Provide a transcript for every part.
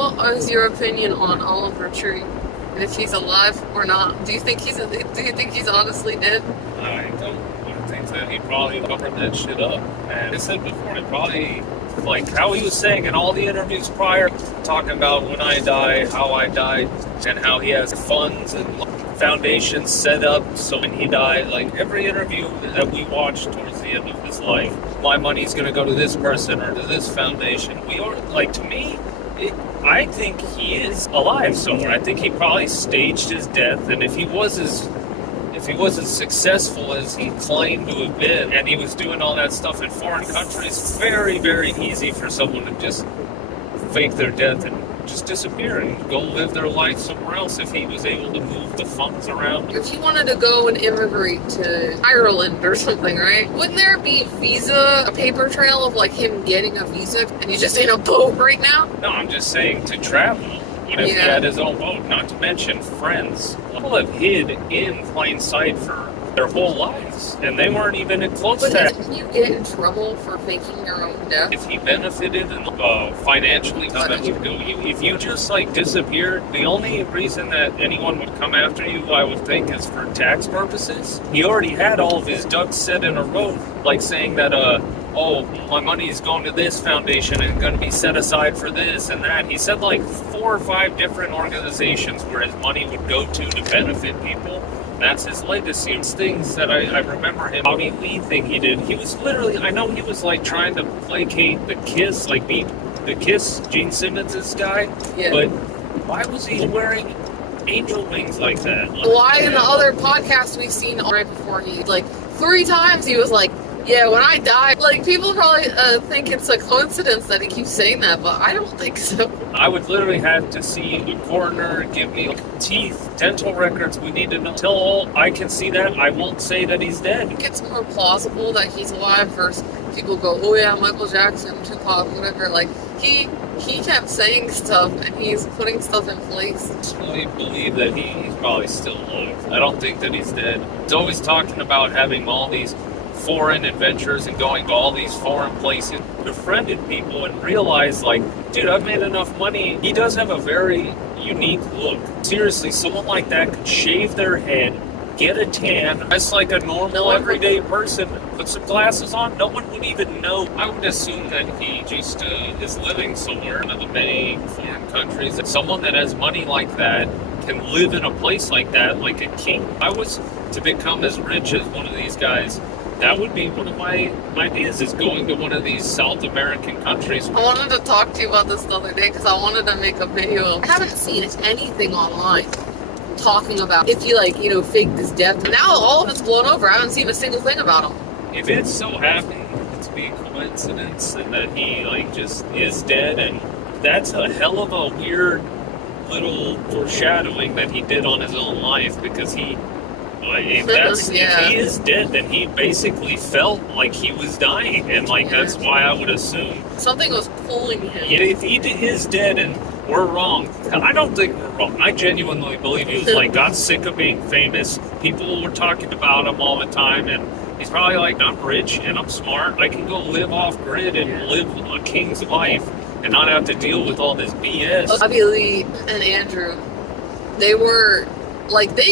what is your opinion on Oliver Tree? And if he's alive or not? Do you think he's honestly dead? I don't think that he probably covered that shit up. And I said before, it probably, like how he was saying in all the interviews prior, talking about when I die, how I died, and how he has funds and foundations set up so when he died, like every interview that we watched towards the end of his life, my money's going to go to this person or to this foundation. We are, like, to me, I think he is alive somewhere. I think he probably staged his death, and if he was as successful as he claimed to have been, and he was doing all that stuff in foreign countries, very, very easy for someone to just fake their death and just disappear and go live their life somewhere else if he was able to move the funds around. If he wanted to go and immigrate to Ireland or something, right? Wouldn't there be a paper trail of like him getting a visa and he's just in a boat right now? No, I'm just saying to travel. What if he had his own boat? Not to mention friends. People have hid in plain sight for their whole lives, and they weren't even close to that. But you get in trouble for faking your own death? If he benefited and financially, if you just like disappeared, the only reason that anyone would come after you, I would think, is for tax purposes. He already had all of his ducks set in a row, like saying that, oh, my money is going to this foundation and going to be set aside for this and that. He said like 4 or 5 different organizations where his money would go to benefit people. That's his legacy. It's things that I remember him, Bobby Lee thing he did. He was literally, I know he was like trying to placate the Kiss, like beat the Kiss, Gene Simmons' guy. Yeah. But why was he wearing angel wings like that? Why in the other podcast we've seen right before he, like 3 times he was like, yeah, when I die, like people probably think it's a coincidence that he keeps saying that, but I don't think so. I would literally have to see a coroner give me teeth, dental records. We need to know. Till all I can see that, I won't say that he's dead. It's more plausible that he's alive versus people go, oh yeah, Michael Jackson, Tupac, whatever. Like he kept saying stuff and he's putting stuff in place. I believe that he's probably still alive. I don't think that he's dead. He's always talking about having all these foreign adventures and going to all these foreign places, befriended people and realized, like, dude, I've made enough money. He does have a very unique look. Seriously, someone like that could shave their head, get a tan, dress like a normal everyday person, put some glasses on, no one would even know. I would assume that he just is living somewhere in one of the many foreign countries. That someone that has money like that can live in a place like that, like a king. If I was to become as rich as one of these guys, that would be one of my ideas, is going to one of these South American countries. I wanted to talk to you about this the other day because I wanted to make a video. I haven't seen anything online talking about if he faked his death. Now all of it's blown over. I haven't seen a single thing about him. If it so happened to be a coincidence and that he just is dead, and that's a hell of a weird little foreshadowing that he did on his own life, because if he is dead, then he basically felt like he was dying, and that's why I would assume something was pulling him. Yeah, if he is dead and we're wrong, I don't think we're wrong. I genuinely believe he was got sick of being famous. People were talking about him all the time, and he's probably like, I'm rich and I'm smart. I can go live off grid and live a king's life and not have to deal with all this BS. Bobby Lee and Andrew, they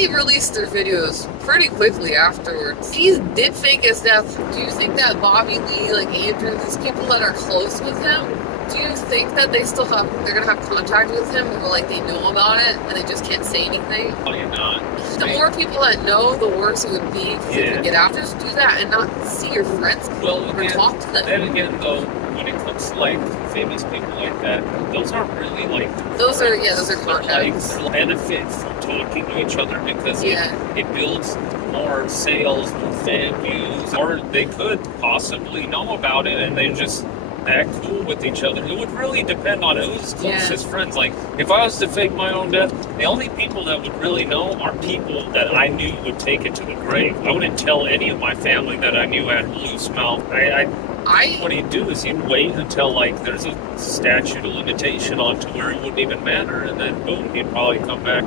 released their videos pretty quickly afterwards. He did fake his death. Do you think that Bobby Lee, Andrew, these people that are close with him, do you think that they're gonna have contact with him, or they know about it and they just can't say anything? Probably not. The more people that know, the worse it would be, because you can get out. Just do that and not see your friends or talk to them. Then again, though, when it comes to famous people like that, those aren't really those are contacts. They benefit from talking to each other because it builds more sales, more fan views, or they could possibly know about it and they just that cool with each other. It would really depend on who's closest friends. If I was to fake my own death, the only people that would really know are people that I knew would take it to the grave. I wouldn't tell any of my family that I knew had loose mouth. What he'd do is he'd wait until there's a statute of limitation on to where it wouldn't even matter, and then boom, he'd probably come back.